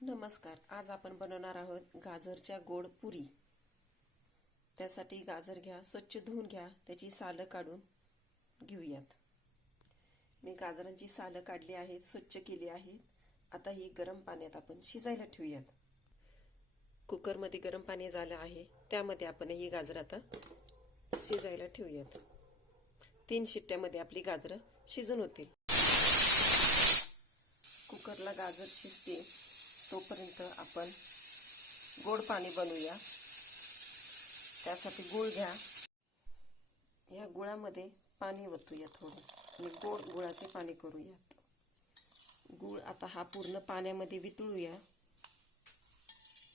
नमस्कार. आज आपण बनवणार आहोत गाजरच्या गोड पुरी. त्यासाठी गाजर घ्या, स्वच्छ धुवून घ्या, त्याची सालं काढून घेऊयात. मी गाजरांची सालं काढली आहेत, स्वच्छ केली आहेत. आता ही गरम पाण्यात आपण शिजायला ठेवूयात. कुकरमध्ये गरम पाणी झालं आहे, त्यामध्ये आपण ही गाजर आता शिजायला ठेवूयात. 3 शिट्ट्यामध्ये आपली गाजरं शिजून होतील. कुकरला गाजर शिजते तोपर्यंत आपण गोड पाणी बनवूया. त्यासाठी गूळ घ्या. या गुळामध्ये पाणी ओतूया थोडं आणि गोड गुळाचे पाणी करूयात. गूळ आता हा पूर्ण पाण्यामध्ये वितळूया.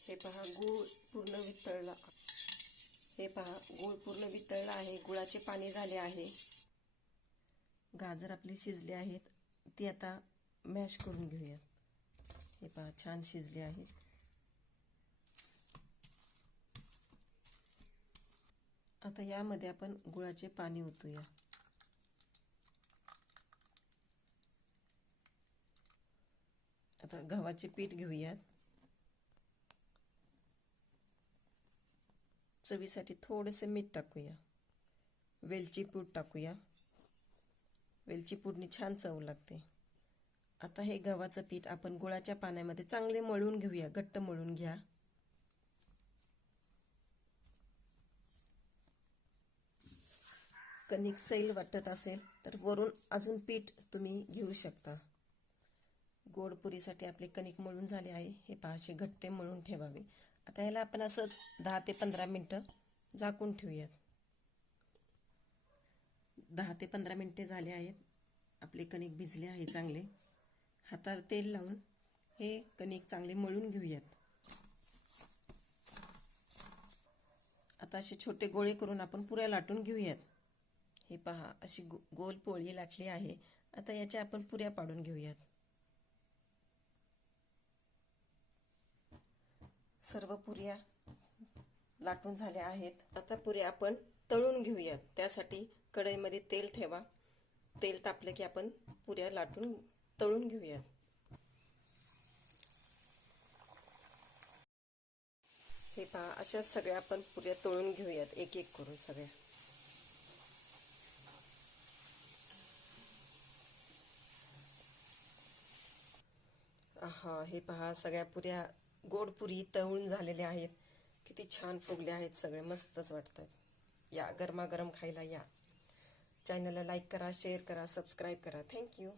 हे पहा, गूळ पूर्ण वितळला. हे पहा, गूळ पूर्ण वितळला आहे. गुळाचे पाणी झाले आहे. गाजर आपले शिजले आहेत, ती आता मॅश करून घेऊयात. हे पहा, छान शिजले आहेत. आता यामध्ये आपण गुळाचे पाणी ओतूया. आता गव्हाचे पीठ घेऊयात. चवीसाठी थोडेसे मीठ टाकूया. वेलची पूड टाकूया. वेलची पूडनी छान चव लागते. आता हे गव्हाचं पीठ आपण गुळाच्या पाण्यामध्ये चांगले मळून घेऊया. घट्ट मळून घ्या. कणिक सैल वाटत असेल तर वरून अजून पीठ तुम्ही घेऊ शकता. गोड पुरीसाठी आपले कणिक मळून झाले आहे. हे पहा, असे घट्टे मळून ठेवावे. आता याला आपण असंच 10 ते 15 मिनिटं झाकून ठेवूयात. 10 ते 15 मिनिटे झाले आहेत. आपले कणिक भिजले आहे चांगले. हाताला तेल लावून हे कणिक चांगले मळून घेऊयात. आता असे छोटे गोळे करून आपण पुऱ्या लाटून घेऊयात. हे पहा, अशी गोल पोळी लाटली आहे. आता याच्या आपण पुऱ्या पाडून घेऊयात. सर्व पुऱ्या लाटून झाल्या आहेत. आता पुऱ्या आपण तळून घेऊयात. त्यासाठी कढईमध्ये तेल ठेवा. तेल तापलं की आपण पुऱ्या लाटून तळून घेऊयात. हे पहा, अशा सगळ्या आपण पुऱ्या तळून घेऊयात, एक एक करून सगळ्या. हे पहा, सगळ्या पुऱ्या गोड पुरी तळून झालेल्या आहेत. किती छान फुगल्या आहेत. सगळे मस्तच वाटतात. या, गरमागरम खायला या. चॅनलला लाईक करा, शेअर करा, सबस्क्राईब करा. थँक्यू.